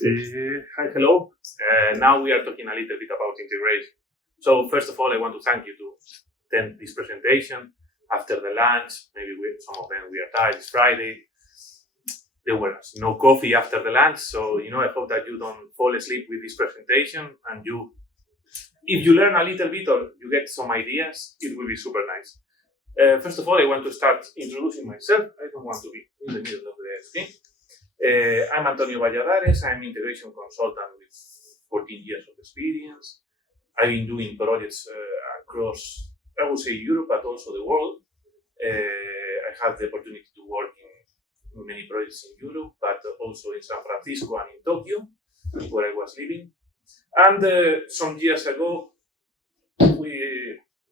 Hi, hello. Now we are talking a little bit about integration. So first of all, I want to thank you to attend this presentation after the lunch. Maybe some of them we are tired. It's Friday. There was no coffee after the lunch, so I hope that you don't fall asleep with this presentation. And if you learn a little bit or you get some ideas, it will be super nice. First of all, I want to start introducing myself. I don't want to be in the middle of the screen. I'm Antonio Valladares. I'm integration consultant with 14 years of experience. I've been doing projects across, I would say, Europe, but also the world. I had the opportunity to work in many projects in Europe, but also in San Francisco and in Tokyo, where I was living. And some years ago,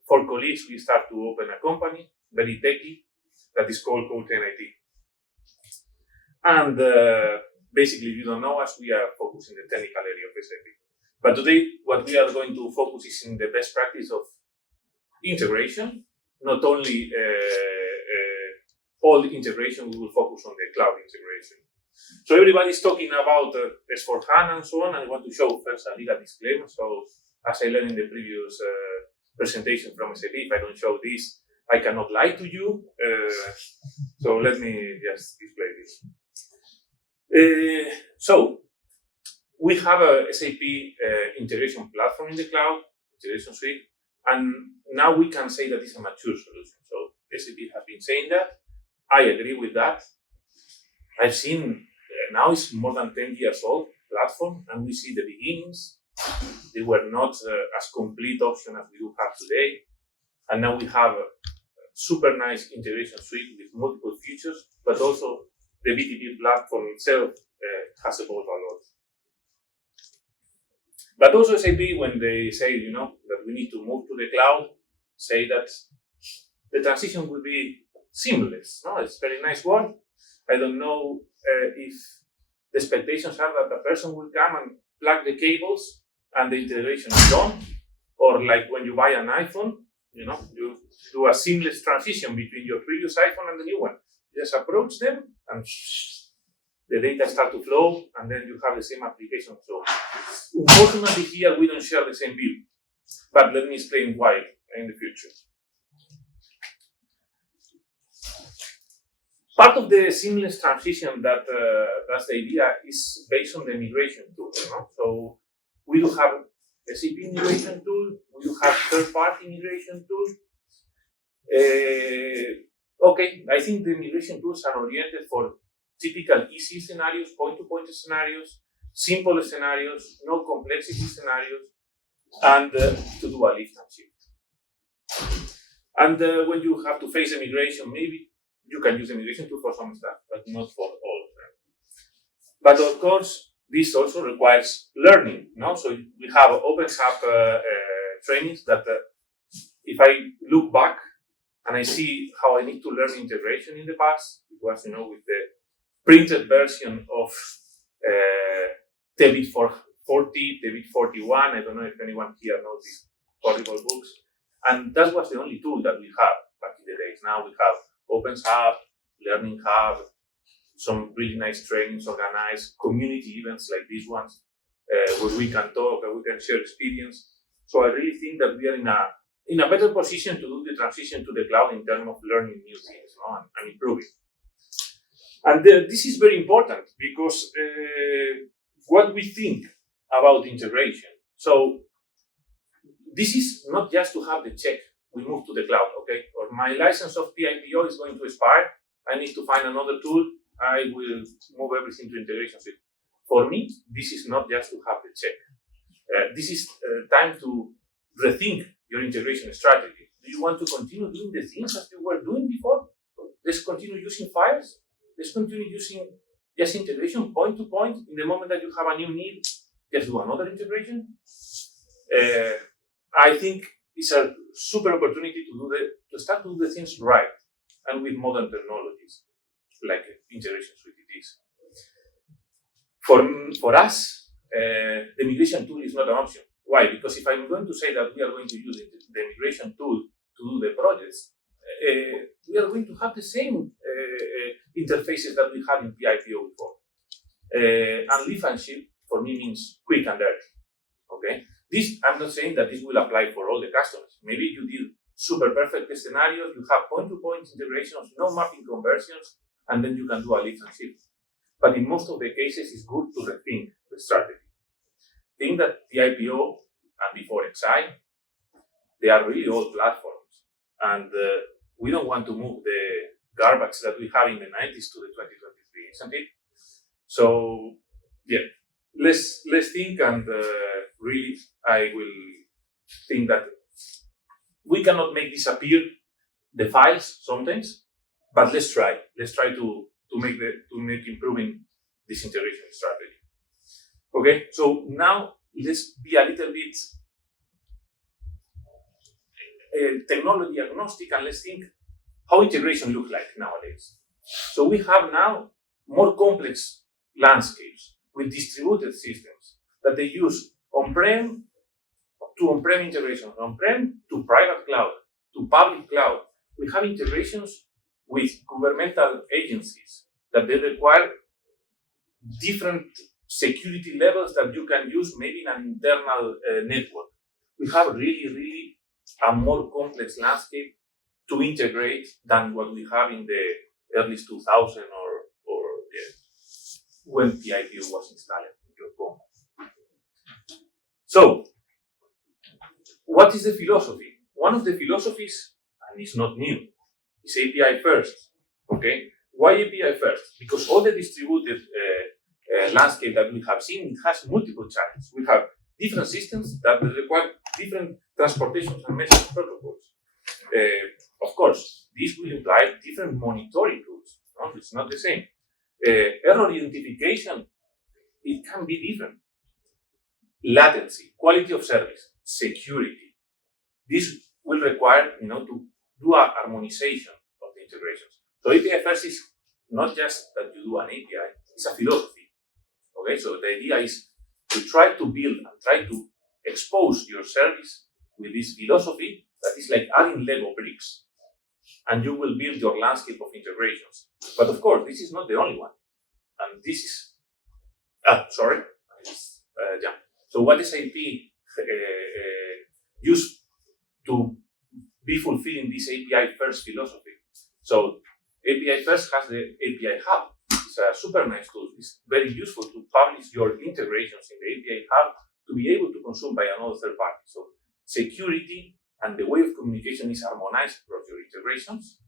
four colleagues, we started to open a company, very techy, that is called Code 10IT. And basically, if you don't know us, we are focused in the technical area of SAP. But today, what we are going to focus is in the best practice of integration. Not only all integration, we will focus on the cloud integration. So everybody's talking about S4HANA and so on, and I want to show first a legal disclaimer. So as I learned in the previous presentation from SAP, if I don't show this, I cannot lie to you. So let me just display this. So we have a SAP integration platform in the cloud, integration suite, and now we can say that it's a mature solution. So SAP has been saying that. I agree with that. I've seen now it's more than 10 years old platform, and we see the beginnings. They were not as complete option as we do have today, and now we have a super nice integration suite with multiple features, but also the BTP platform itself has evolved a lot. But also SAP, when they say, that we need to move to the cloud, say that the transition will be seamless. No, it's a very nice word. I don't know if the expectations are that the person will come and plug the cables and the integration is done, or like when you buy an iPhone, you do a seamless transition between your previous iPhone and the new one. Just approach them and the data start to flow, and then you have the same application. So unfortunately here we don't share the same view, but let me explain why in the future. Part of the seamless transition that's the idea is based on the migration tool. So we do have a SAP migration tool, we do have third-party migration tool. Okay, I think the migration tools are oriented for typical easy scenarios, point-to-point scenarios, simple scenarios, no complexity scenarios, and to do a lift and shift. And when you have to face a migration, maybe you can use a migration tool for some stuff, but not for all of them. But of course, this also requires learning. So we have OpenSAP trainings that if I look back and I see how I need to learn integration in the past, it was, with the printed version of TBIT 40, TBIT 41. I don't know if anyone here knows these horrible books. And that was the only tool that we had back in the days. Now we have OpenSAP, Learning Hub, some really nice trainings organized, community events like these ones, where we can talk and we can share experience. So I really think that we are in a better position to do the transition to the cloud in terms of learning new things and improving. And this is very important because what we think about integration. So this is not just to have the check, we move to the cloud, okay? Or my license of PIPO is going to expire, I need to find another tool, I will move everything to integration suite. For me, this is not just to have the check. This is time to rethink your integration strategy. Do you want to continue doing the things as you were doing before? Let's continue using files. Let's continue using just integration point to point. In the moment that you have a new need, just do another integration. I think it's a super opportunity to start to do the things right and with modern technologies like integration suite it is. For us, the migration tool is not an option. Why? Because if I'm going to say that we are going to use the migration tool to do the projects, we are going to have the same interfaces that we had in PIPO before. And lift and shift me means quick and dirty. Okay, this I'm not saying that this will apply for all the customers. Maybe you did super perfect scenarios, you have point-to-point integrations, no mapping conversions, and then you can do a lift and shift. But in most of the cases, it's good to rethink the strategy. Think that the IPO and before XI, they are really old platforms, and we don't want to move the garbage that we have in the 90s to the 2023, isn't it? So, yeah, let's think, and really, I will think that we cannot make disappear the files sometimes, but let's try. Let's try to make improving this integration strategy. Okay, so now let's be a little bit technology agnostic, and let's think how integration looks like nowadays. So we have now more complex landscapes with distributed systems that they use on-prem to on-prem integration, on-prem to private cloud, to public cloud. We have integrations with governmental agencies that they require different security levels that you can use maybe in an internal network. We have really a more complex landscape to integrate than what we have in the early 2000 or when the IPO was installed in your company. So, what is the philosophy? One of the philosophies, and it's not new, is API first. Okay, why API first? Because all the distributed landscape that we have seen, it has multiple channels. We have different systems that require different transportations and message protocols. Of course, this will imply different monitoring tools. No? It's not the same. Error identification, it can be different. Latency, quality of service, security. This will require, to do a harmonization of the integrations. So API first is not just that you do an API, it's a philosophy. Okay, so the idea is to try to build and try to expose your service with this philosophy that is like adding Lego bricks, and you will build your landscape of integrations. But of course, this is not the only one, and this is So what is SAP use to be fulfilling this API first philosophy? So API first has the API Hub. It's a super nice tool. It's very useful to publish your integrations in the API Hub to be able to consume by another third party. So security and the way of communication is harmonized across your integrations,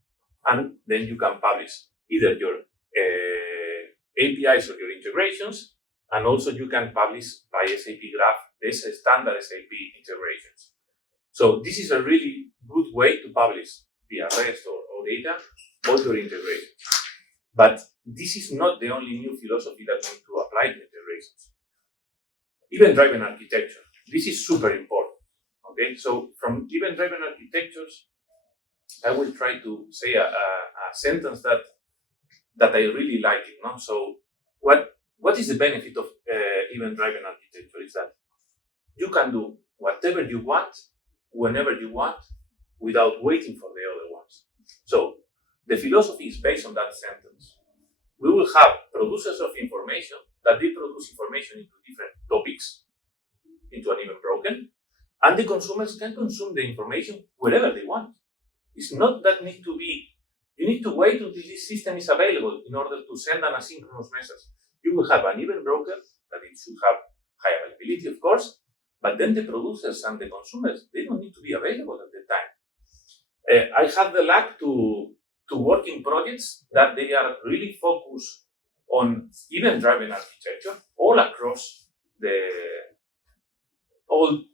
and then you can publish either your APIs or your integrations, and also you can publish by SAP Graph, this standard SAP integrations. So this is a really good way to publish via REST or data all your integrations. But this is not the only new philosophy that we need to apply to integrations. Event-driven architecture. This is super important. Okay, so from event-driven architectures, I will try to say a sentence that I really like it. No? So what is the benefit of event-driven architecture? Is that you can do whatever you want, whenever you want, without waiting for the other ones. So the philosophy is based on that sentence. We will have producers of information that they produce information into different topics, into an event broken, and the consumers can consume the information wherever they want. It's not that you need to wait until this system is available in order to send an asynchronous message. You will have an event broker that it should have high availability, of course, but then the producers and the consumers, they don't need to be available at the time. I have the luck to work in projects that they are really focused on event-driven architecture all across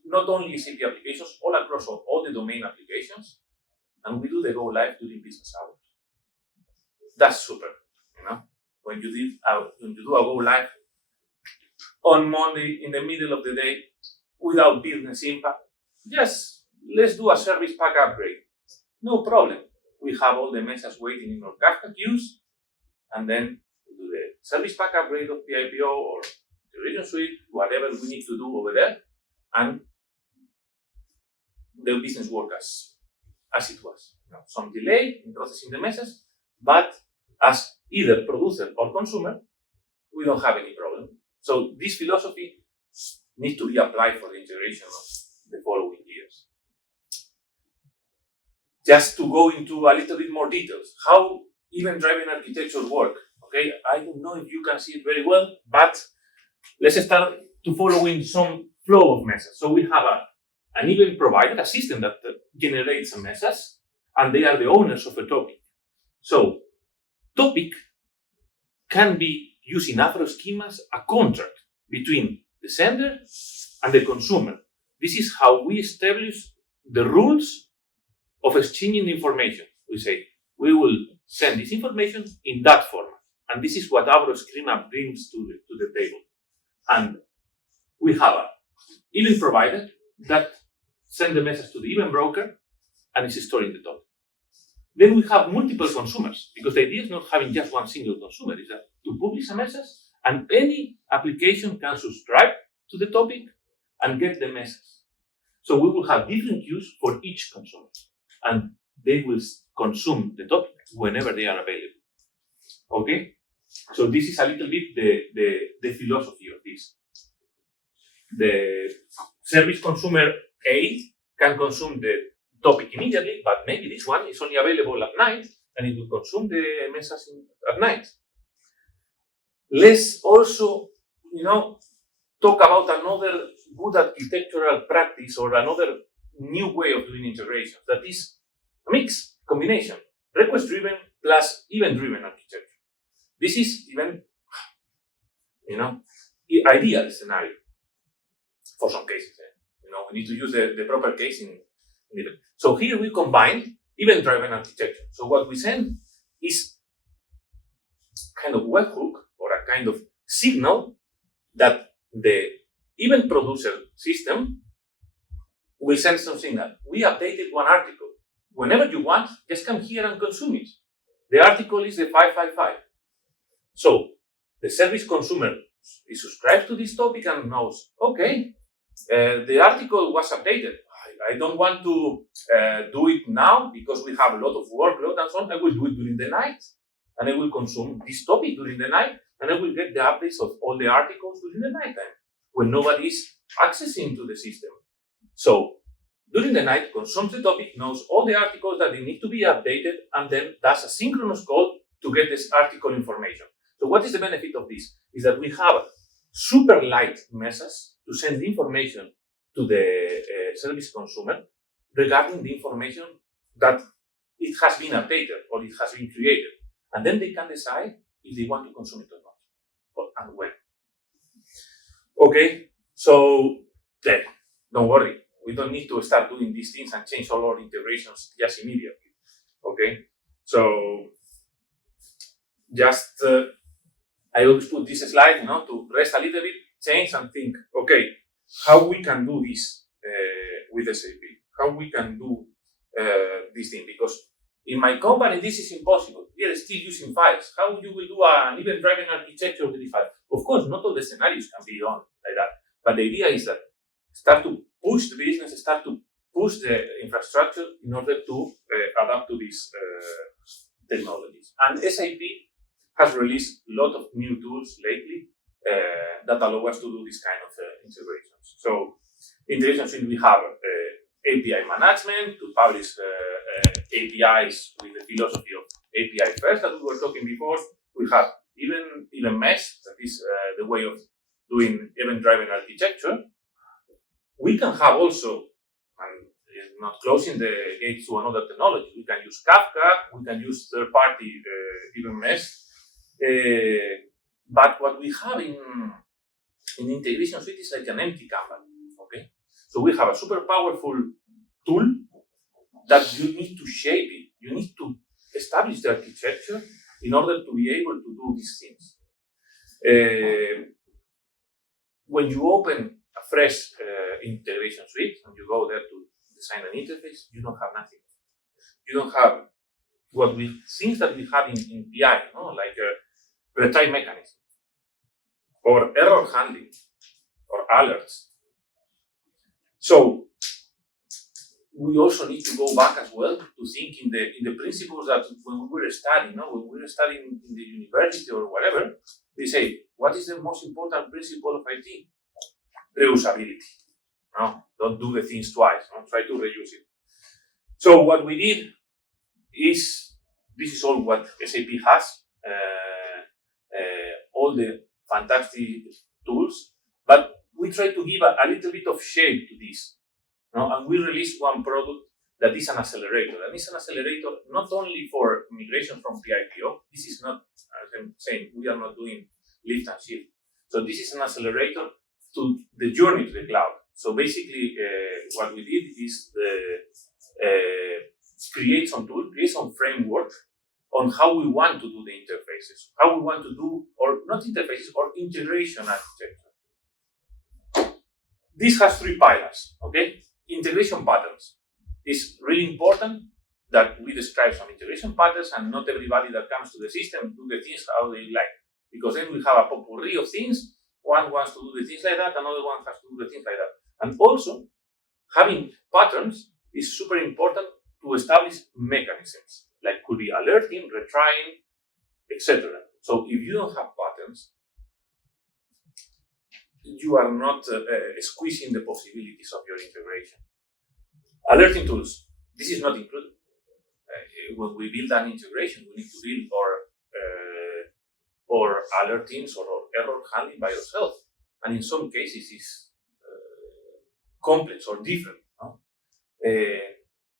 not only SAP applications, all across all the domain applications, and we do the go live during business hours. That's super, When you do a go live on Monday in the middle of the day without business impact, yes, let's do a service pack upgrade. No problem. We have all the messages waiting in our Kafka queues, and then we do the service pack upgrade of the IPO or the region suite, whatever we need to do over there, and the business work as it was. Some delay in processing the message, but as either producer or consumer, we don't have any problem. So this philosophy needs to be applied for the integration of the following years. Just to go into a little bit more details, how event-driven architecture work. Okay, I don't know if you can see it very well, but let's start to follow in some flow of messages. So we have an event provider, a system that generates a message, and they are the owners of a topic. So topic can be used in Afro schemas, a contract between the sender and the consumer. This is how we establish the rules of exchanging information. We say, we will send this information in that format. And this is what Avro schema brings to the table. And we have an event provider that sends the message to the event broker and is storing the topic. Then we have multiple consumers, because the idea is not having just one single consumer, is that to publish a message and any application can subscribe to the topic and get the message. So we will have different queues for each consumer, and they will consume the topic whenever they are available. Okay? So this is a little bit the philosophy of this. The service consumer A can consume the topic immediately, but maybe this one is only available at night, and it will consume the message at night. Let's also, talk about another good architectural practice or another new way of doing integrations. That is a mix, combination, request-driven plus event-driven architecture. This is even, ideal scenario for some cases. We need to use the proper case in event. So here we combine event-driven architecture. So what we send is kind of webhook or a kind of signal that the event producer system will send some signal. We updated one article. Whenever you want, just come here and consume it. The article is the 555. So the service consumer is subscribed to this topic and knows, okay, the article was updated. I don't want to do it now because we have a lot of workload and so on. I will do it during the night, and I will consume this topic during the night, and I will get the updates of all the articles during the night time when nobody is accessing to the system. So during the night, consumes the topic, knows all the articles that they need to be updated, and then does a synchronous call to get this article information. So what is the benefit of this? Is that we have a super light message to send information to the service consumer regarding the information that it has been updated or it has been created. And then they can decide if they want to consume it or not, and when. Okay, so then, don't worry. We don't need to start doing these things and change all our integrations just immediately. Okay, so just I always put this slide, to rest a little bit, change and think. Okay, how we can do this with SAP? How we can do this thing? Because in my company this is impossible. We are still using files. How you will do an event-driven architecture with the file? Of course, not all the scenarios can be done like that. But the idea is that start to push the business, start to push the infrastructure in order to adapt to these technologies. And SAP has released a lot of new tools lately that allow us to do this kind of integrations. So integration suite, we have API management to publish APIs with the philosophy of API first that we were talking before. We have even mesh, that is the way of doing event-driven architecture. We can have also, and not closing the gates to another technology, we can use Kafka, we can use third-party event mesh. But what we have in integration suite is like an empty canvas. Okay, so we have a super powerful tool that you need to shape it. You need to establish the architecture in order to be able to do these things. When you open a fresh integration suite and you go there to design an interface, you don't have nothing. You don't have what we things that we have in PI, like a retry mechanism or error handling or alerts. So we also need to go back as well to think in the principles that when we were studying, when we were studying in the university or whatever, they say, what is the most important principle of IT? Reusability. No, don't do the things twice. No? Try to reuse it. So what we did is, this is all what SAP has, all the fantastic tools, but we try to give a little bit of shape to this. No? And we released one product that is an accelerator. And it's an accelerator not only for migration from PIPO. This is not, as I'm saying, we are not doing lift and shift. So this is an accelerator to the journey to the cloud. So basically, what we did is create some tool, create some framework on how we want to do the interfaces, how we want to do, or not interfaces, or integration architecture. This has 3 pillars, okay? Integration patterns. It's really important that we describe some integration patterns, and not everybody that comes to the system do the things how they like. Because then we have a potpourri of things. One wants to do the things like that, another one has to do the things like that. And also, having patterns is super important to establish mechanisms, like could be alerting, retrying, etc. So if you don't have patterns, you are not squeezing the possibilities of your integration. Alerting tools, this is not included. When we build an integration, we need to build or alertings or error handling by yourself. And in some cases, it's complex or different. No?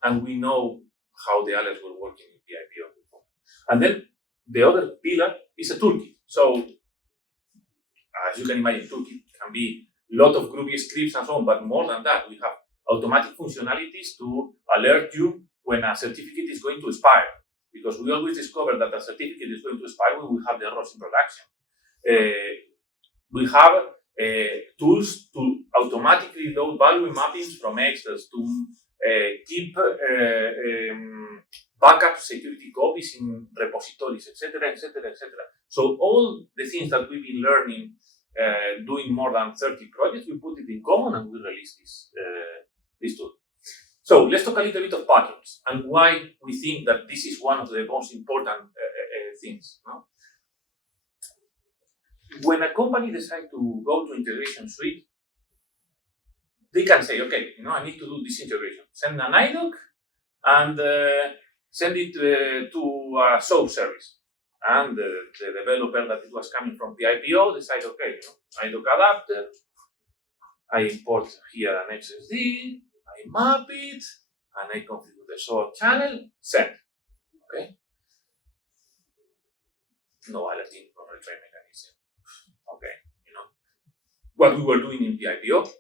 And we know how the alerts were working in PIPO before. And then the other pillar is a toolkit. So, as you can imagine, toolkit can be a lot of Groovy scripts and so on, but more than that, we have automatic functionalities to alert you when a certificate is going to expire. Because we always discover that a certificate is going to expire when we have the errors in production. We have tools to automatically load value mappings from Excel, to keep backup security copies in repositories, etc., etc., etc. So all the things that we've been learning doing more than 30 projects, we put it in common and we release this tool. So let's talk a little bit of patterns and why we think that this is one of the most important things. No? When a company decides to go to integration suite, they can say, okay, I need to do this integration. Send an IDOC and send it to a SOAP service. And the developer that it was coming from the IPO decided, okay, IDOC adapter, I import here an XSD, I map it, and I configure the SOAP channel, send. Okay? No alerting, no retry mechanism. Okay, what we were doing in the IPO,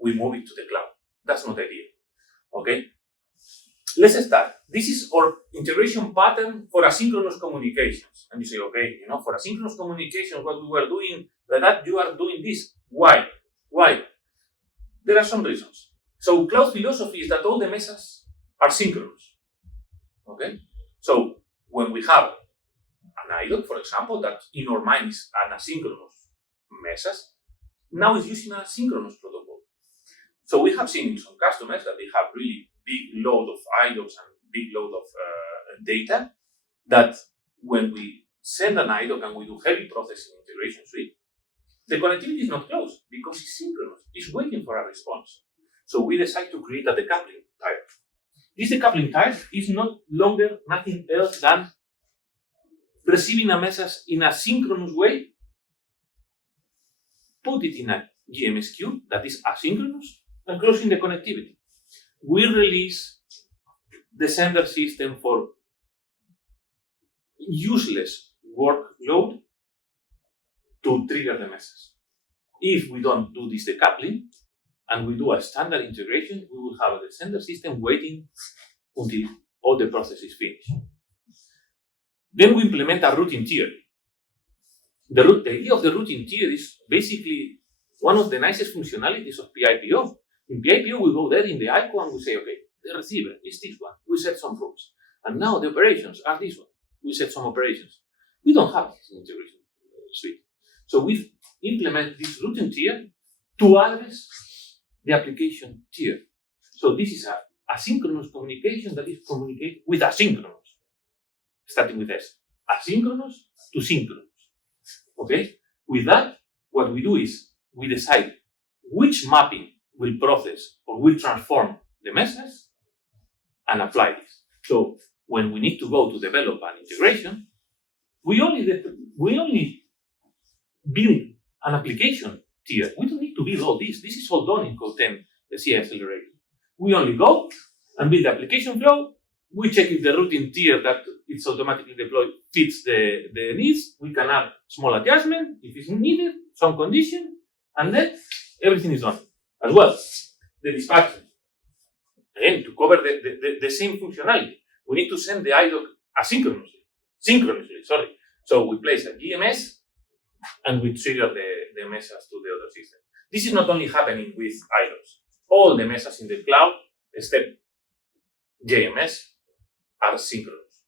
we move it to the cloud. That's not ideal. Okay? Let's start. This is our integration pattern for asynchronous communications. And you say, okay, for asynchronous communication, what we were doing, that you are doing this. Why? Why? There are some reasons. So cloud philosophy is that all the messages are synchronous. Okay? So when we have an IDOC, for example, that in our mind is an asynchronous message, now it's using a synchronous protocol. So we have seen in some customers that they have really big load of IDOCs and big load of data, that when we send an IDOC and we do heavy processing integration suite, the connectivity is not closed because it's synchronous. It's waiting for a response. So we decide to create a decoupling type. This decoupling type is no longer nothing else than receiving a message in a synchronous way, put it in a GMS queue that is asynchronous, and closing the connectivity. We release the sender system for useless workload to trigger the message. If we don't do this decoupling and we do a standard integration, we will have the sender system waiting until all the process is finished. Then we implement a routing tier. The idea of the routing tier is basically one of the nicest functionalities of PIPO. In PIPO, we go there in the icon and we say, okay, the receiver is this one. We set some rules. And now the operations are this one. We set some operations. We don't have this integration suite. So we implement this routing tier to address the application tier. So this is a asynchronous communication that is communicated with asynchronous, starting with S. Asynchronous to synchronous. Okay? With that, what we do is we decide which mapping will process or will transform the message and apply this. So when we need to go to develop an integration, we only build an application tier. We don't need to build all this. This is all done in Code 10, the CI accelerator. We only go and build the application flow. We check if the routing tier that it's automatically deployed fits the needs. We can add small adjustment if it's needed, some condition, and then everything is done. As well, the dispatching. Again, to cover the same functionality, we need to send the IDOC synchronously. So we place a GMS and we trigger the message to the other system. This is not only happening with IDOCs. All the messages in the cloud, except JMS, are synchronous,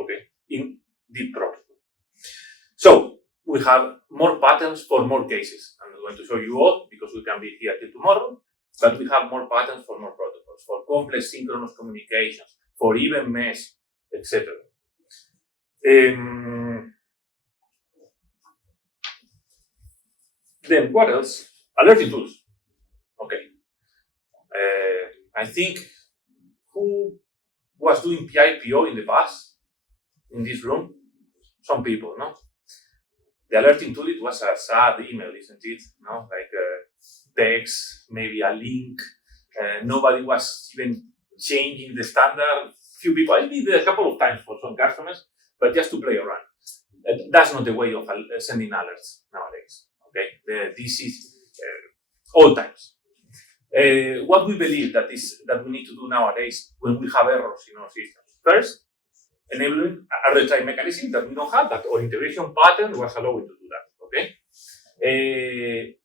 okay, in deep protocol. So we have more patterns for more cases. I'm not going to show you all because we can be here till tomorrow, but we have more patterns for more protocols, for complex synchronous communications, for even mesh, etc. Then what else? Alerting tools. Okay. I think who was doing PIPO in the past in this room? Some people, no? The alerting tool, it was a sad email, isn't it? No, like text, maybe a link. Nobody was even changing the standard. Few people, I did it a couple of times for some customers, but just to play around. That's not the way of sending alerts nowadays. Okay, this is all times. What we believe that we need to do nowadays when we have errors in our systems. First, enabling a retry mechanism that we don't have, that our integration pattern was allowing to do that. Okay.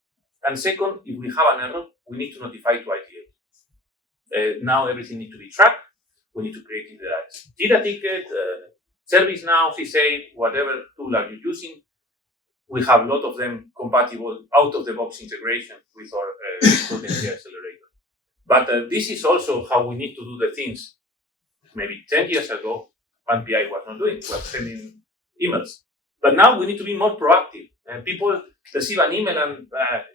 And second, if we have an error, we need to notify to ITL. Now everything needs to be tracked. We need to create the Jira ticket, ServiceNow, CSA, whatever tool are you using. We have a lot of them compatible out-of-the-box integration with our potency accelerator. But this is also how we need to do the things. Maybe 10 years ago, one PI was not doing, was sending emails. But now we need to be more proactive. And people receive an email and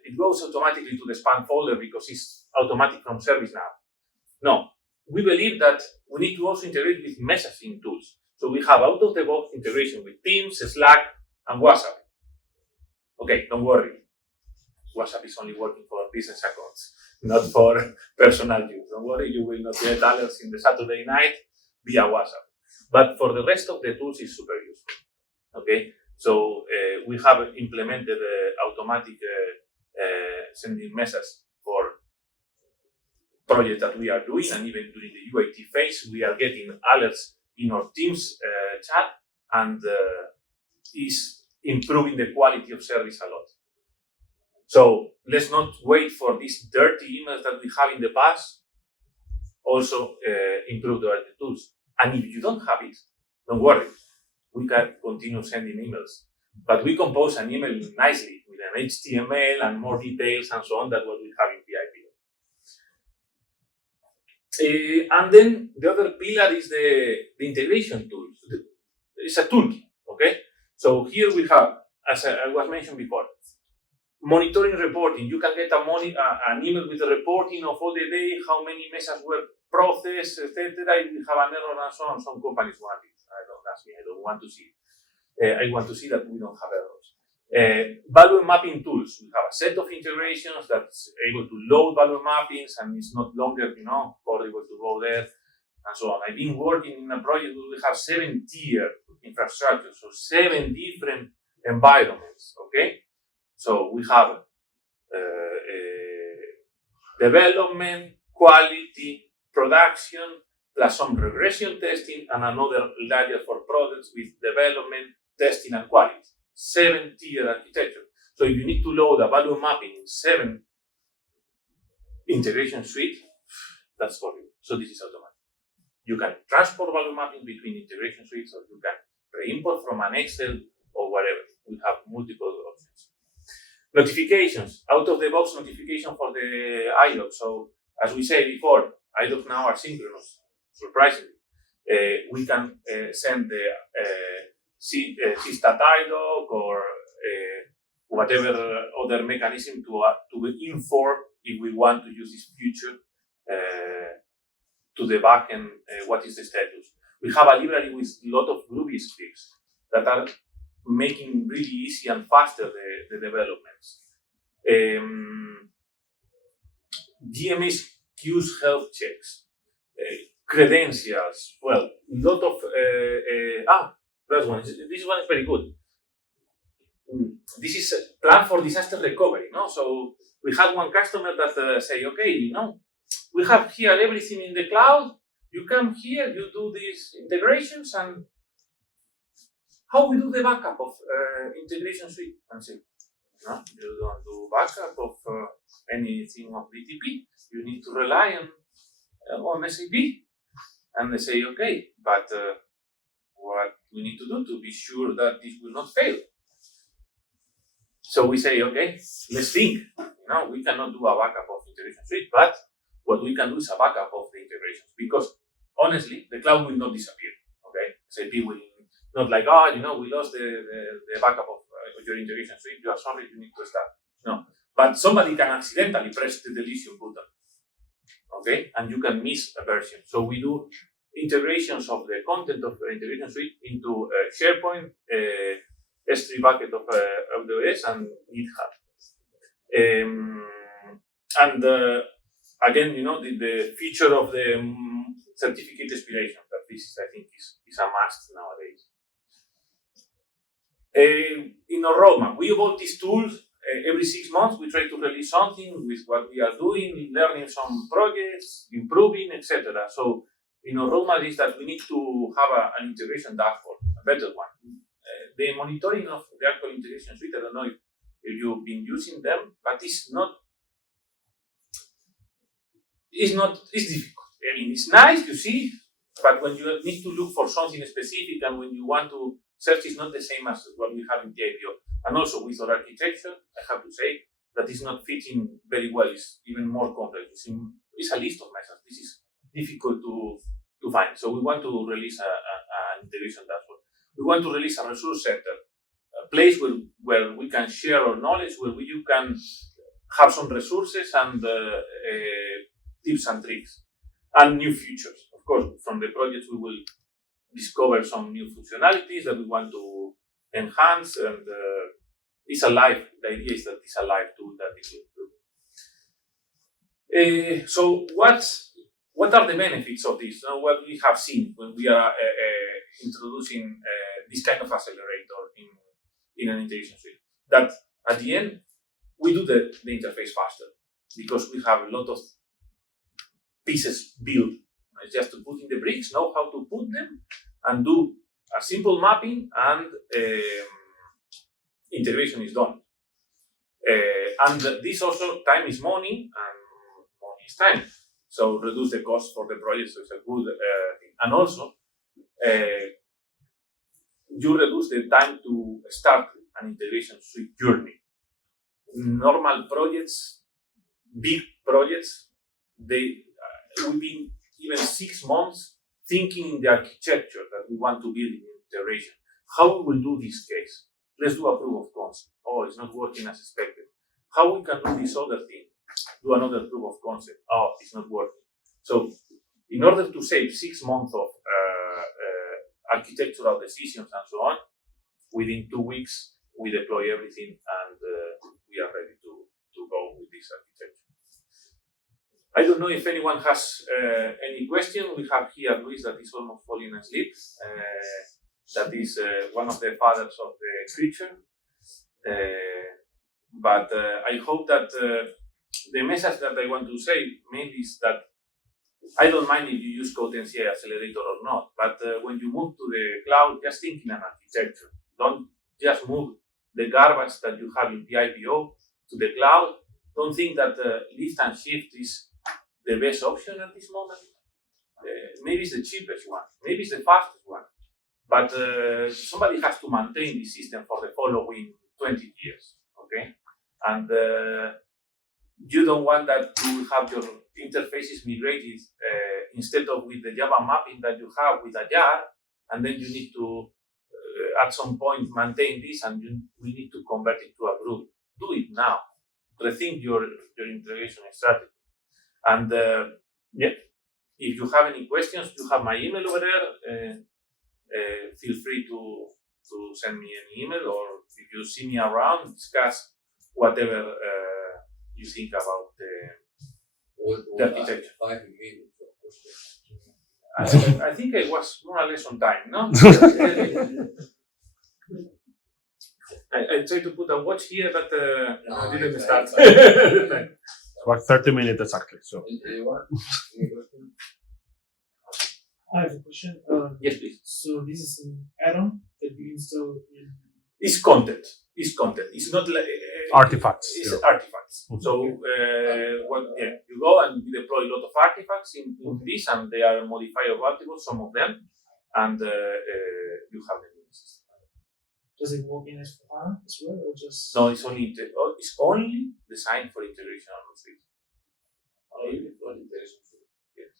it goes automatically to the spam folder because it's automatic from ServiceNow. No, we believe that we need to also integrate with messaging tools. So we have out-of-the-box integration with Teams, Slack, and WhatsApp. Okay, don't worry. WhatsApp is only working for business accounts, not for personal use. Don't worry, you will not get alerts in the Saturday night via WhatsApp. But for the rest of the tools, it's super useful. Okay, so we have implemented automatic sending messages for projects that we are doing, and even during the UAT phase, we are getting alerts in our Teams chat, and is improving the quality of service a lot. So let's not wait for these dirty emails that we have in the past. Also improve the tools. And if you don't have it, don't worry. We can continue sending emails. But we compose an email nicely with an HTML and more details and so on than what we have in PIPO. And then the other pillar is the integration tools. It's a toolkit, okay? So here we have, as I was mentioned before, monitoring reporting. You can get an email with a reporting of all the day, how many messages were processed, etc. If we have an error and so on, some companies want it. Don't ask me, I don't want to see it. I want to see that we don't have errors. Value mapping tools. We have a set of integrations that's able to load value mappings and it's not longer, horrible to go there and so on. I've been working in a project where we have 7-tier infrastructure, so 7 different environments, okay? So we have development, quality, production, plus some regression testing, and another layer for products with development, testing, and quality. 7-tier architecture. So if you need to load a value mapping in 7 integration suite, that's horrible. So this is automatic. You can transport value mapping between integration suites, or you can re-import from an Excel or whatever. We have multiple options. Notifications, out-of-the-box notification for the IDOC. So as we said before, IDOC now are synchronous, surprisingly. We can send the systat IDOC or whatever other mechanism to inform if we want to use this feature to the backend, what is the status. We have a library with a lot of Groovy scripts that are making really easy and faster the developments. DMS queues health checks, credentials. Well, a lot of that one. This one is very good. This is a plan for disaster recovery. No, so we had one customer that say, okay, we have here everything in the cloud. You come here, you do these integrations, and how we do the backup of integration suite? And say, no, you don't do backup of anything of BTP. You need to rely on SAP. And they say, okay, but what we need to do to be sure that this will not fail? So we say, okay, let's think. We cannot do a backup of integration suite, but what we can do is a backup of the integrations, because honestly, the cloud will not disappear. Okay, SAP will not like, we lost the backup of your integration suite. You are sorry, you need to start. No, but somebody can accidentally press the deletion button. Okay, and you can miss a version. So we do integrations of the content of the integration suite into SharePoint, S3 bucket of AWS, and GitHub. Again, the feature of the certificate expiration, that this is, I think, is a must nowadays. In our roadmap, we evolve these tools. Every 6 months, we try to release something with what we are doing, learning some projects, improving, etc. So, our roadmap is that we need to have an integration dashboard, a better one. The monitoring of the actual integration suite, I don't know if you've been using them, but it's difficult. I mean, it's nice to see, but when you need to look for something specific and when you want to search, is not the same as what we have in the IPO. And also with our architecture, I have to say that is not fitting very well. It's even more complex. It's a list of methods. This is difficult to find. So we want to release an integration dashboard. We want to release a resource center, a place where we can share our knowledge, where you can have some resources and tips and tricks and new features. Of course, from the projects we will discover some new functionalities that we want to enhance, and it's a live. The idea is that it's a live tool that it will improve. So what are the benefits of this? What we have seen when we are introducing this kind of accelerator in an integration suite, that at the end we do the interface faster because we have a lot of pieces built. It's just to put in the bricks, know how to put them, and do a simple mapping, and integration is done. And this also, time is money, and money is time. So reduce the cost for the project, so it's a good thing. And also, you reduce the time to start an integration suite journey. Normal projects, big projects, we've been even 6 months thinking in the architecture that we want to build in integration. How we will do this case? Let's do a proof of concept. Oh, it's not working as expected. How we can do this other thing? Do another proof of concept. Oh, it's not working. So, in order to save 6 months of architectural decisions and so on, within 2 weeks we deploy everything, and we are ready to go with this architecture. I don't know if anyone has any question. We have here Luis that is almost falling asleep. That is one of the fathers of the creature. But I hope that the message that I want to say mainly is that I don't mind if you use Code NCI Accelerator or not, but when you move to the cloud, just think in an architecture. Don't just move the garbage that you have in the IPO to the cloud. Don't think that lift and shift is the best option at this moment. Maybe it's the cheapest one, maybe it's the fastest one, but somebody has to maintain the system for the following 20 years, okay? And you don't want that to have your interfaces migrated instead of with the Java mapping that you have with a jar, and then you need to at some point maintain this, and we need to convert it to a group. Do it now. Rethink your integration strategy. And if you have any questions, you have my email over there. Feel free to send me an email, or if you see me around, discuss whatever you think about the architecture. 5 minutes. I think I was more or less on time, no? I tried to put a watch here, but I didn't start. About 30 minutes exactly. So. I have a question. Yes, please. So this is an add-on that you install in. It's content. It's not like artifacts. It's artifacts. Mm-hmm. So you go and you deploy a lot of artifacts in this, and they are modifiable articles, some of them, and you have them in the system. Does it work in S4HANA as well, or just? No, it's only designed for integration on suite. Only for integration suite. Yes.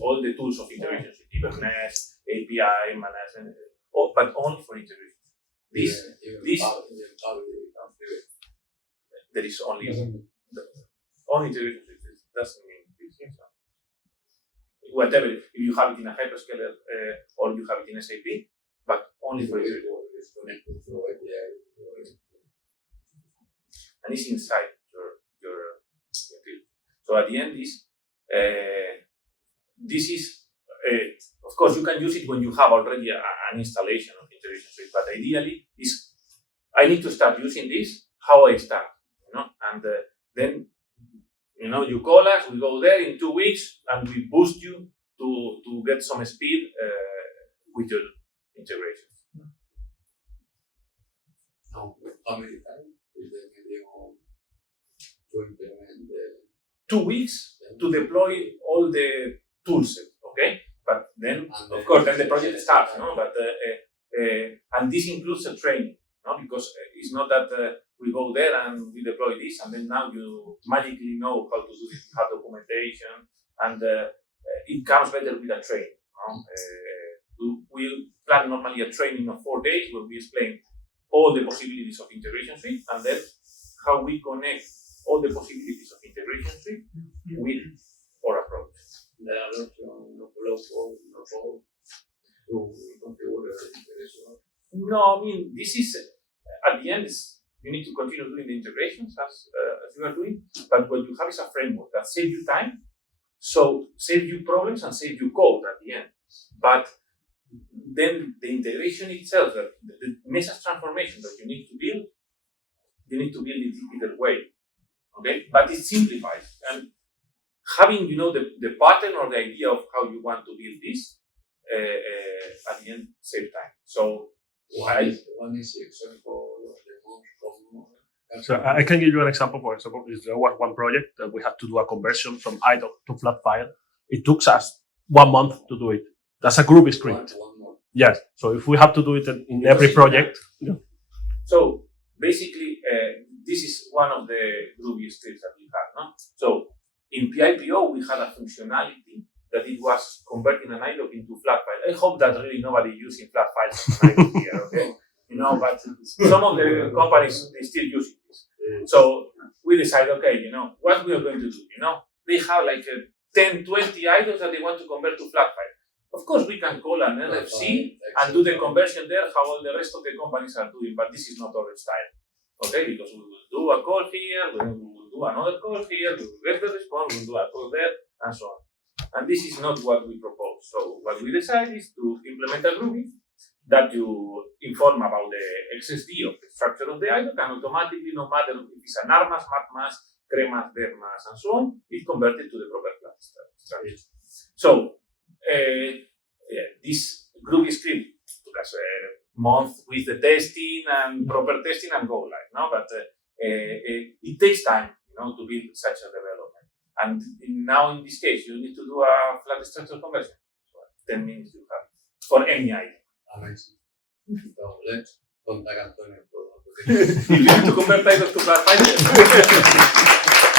All the tools of integration suite, Kubernetes, API management, but only for integration. This there is only integration suite. It doesn't mean this. Whatever, if you have it in a hyperscaler or you have it in SAP, but only for integration. And it's inside your field. So at the end, this is of course you can use it when you have already an installation of integration suite. But ideally, I need to start using this. How I start, and then you call us. We go there in 2 weeks, and we boost you to get some speed with your integration. How many times is the video to implement 2 weeks to deploy all the tools, okay? But then, of course, then the project starts, But and this includes a training, because it's not that we go there and we deploy this, and then now you magically know how to do this. You have documentation, and it comes better with a training. We'll plan normally a training of 4 days where we explain all the possibilities of integration suite, and then how we connect all the possibilities of integration suite with our approach. There are no code to configure the integration. No, I mean, this is at the end. You need to continue doing the integrations as you are doing, but what you have is a framework that saves you time, so save you problems and save you code at the end. But then the integration itself, the message transformation that you need to build it either way, okay? But it simplifies, and having the pattern or the idea of how you want to build this at the end save time. So one is example of the most common. So I can give you an example. For example, there was one project that we had to do a conversion from IDOC to flat file. It took us 1 month to do it. That's a Groovy script. One more. Yes. So if we have to do it in every project. Yeah. So basically, this is one of the Groovy scripts that we have. No? So in PIPO, we had a functionality that it was converting an IDOC into flat file. I hope that really nobody using flat files as an IDOC here, okay? But some of the companies, they still use this. So we decided, okay, what we are going to do, they have like 10, 20 IDOCs that they want to convert to flat file. Of course, we can call an LFC and do the conversion there, how all the rest of the companies are doing, but this is not our style, okay? Because we will do a call here, we will do another call here, we will get the response, we will do a call there, and so on. And this is not what we propose. So what we decide is to implement a Groovy that you inform about the XSD of the structure of the IDOC, and automatically, no matter if it's an ARMAS, MATMAS, CREMAS, DERMAS, and so on, it's converted to the proper class structure. So this Groovy script took us a month with the testing and proper testing and go live. But it takes time, to build such a development. And now in this case, you need to do a flat structure conversion. So 10 minutes you have for any item. Amazing. So let's contact Antonio. If you need to convert items to flat files.